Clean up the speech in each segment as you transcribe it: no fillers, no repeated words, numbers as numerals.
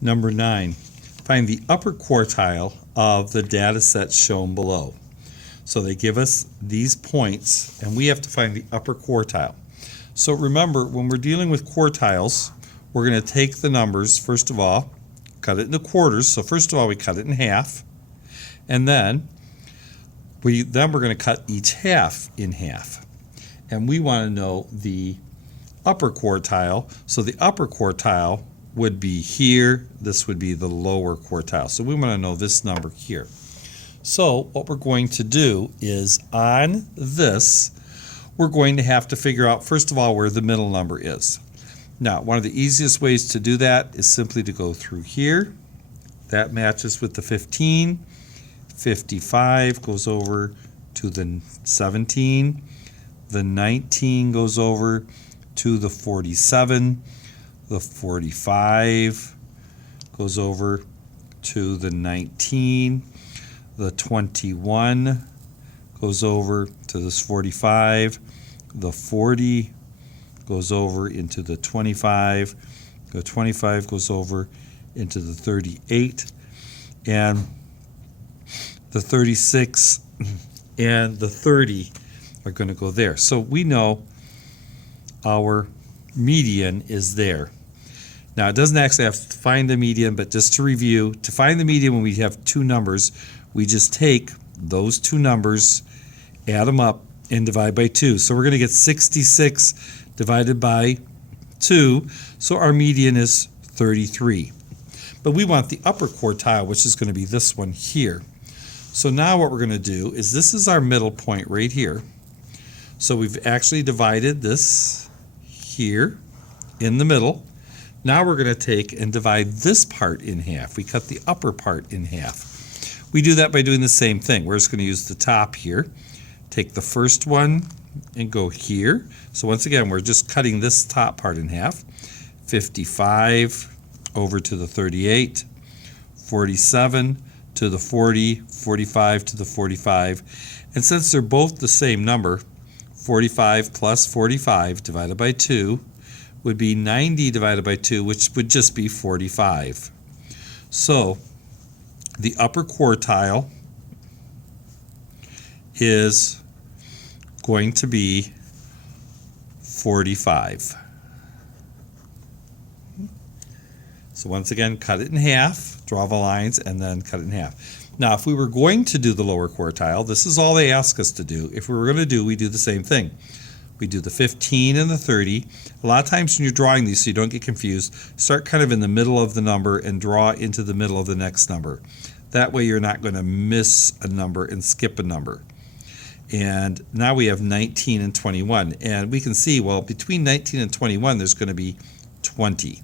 Number 9, find the upper quartile of the data set shown below. So they give us these points, and we have to find the upper quartile. So remember, when we're dealing with quartiles, we're going to take the numbers, first of all, cut it into quarters. So first of all, we cut it in half, and then we're going to cut each half in half. And we want to know the upper quartile. So the upper quartile would be here. This would be the lower quartile. So we want to know this number here. So what we're going to do is on this, we're going to have to figure out, first of all, where the middle number is. Now, one of the easiest ways to do that is simply to go through here. That matches with the 15. 55 goes over to the 17. The 19 goes over to the 47. The 45 goes over to the 19. The 21 goes over to this 45. The 40 goes over into the 25. The 25 goes over into the 38. And the 36 and the 30 are going to go there. So we know our median is there. Now, it doesn't actually have to find the median, but just to review, to find the median when we have two numbers, we just take those two numbers, add them up, and divide by 2. So we're going to get 66 divided by 2, so our median is 33. But we want the upper quartile, which is going to be this one here. So now what we're going to do is, this is our middle point right here. So we've actually divided this here in the middle. Now we're going to take and divide this part in half. We cut the upper part in half. We do that by doing the same thing. We're just going to use the top here. Take the first one and go here. So once again, we're just cutting this top part in half. 55 over to the 38, 47 to the 40, 45 to the 45. And since they're both the same number, 45 plus 45 divided by 2 would be 90 divided by 2, which would just be 45. So the upper quartile is going to be 45. So once again, cut it in half, draw the lines, and then cut it in half. Now, if we were going to do the lower quartile, this is all they ask us to do. If we were going to do, we do the same thing. We do the 15 and the 30. A lot of times when you're drawing these, so you don't get confused, start kind of in the middle of the number and draw into the middle of the next number. That way you're not going to miss a number and skip a number. And now we have 19 and 21. And we can see, well, between 19 and 21, there's going to be 20.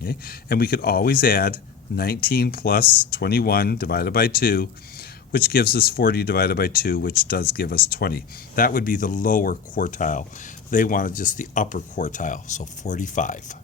Okay? And we could always add 19 plus 21 divided by 2, which gives us 40 divided by 2, which does give us 20. That would be the lower quartile. They wanted just the upper quartile, so 45.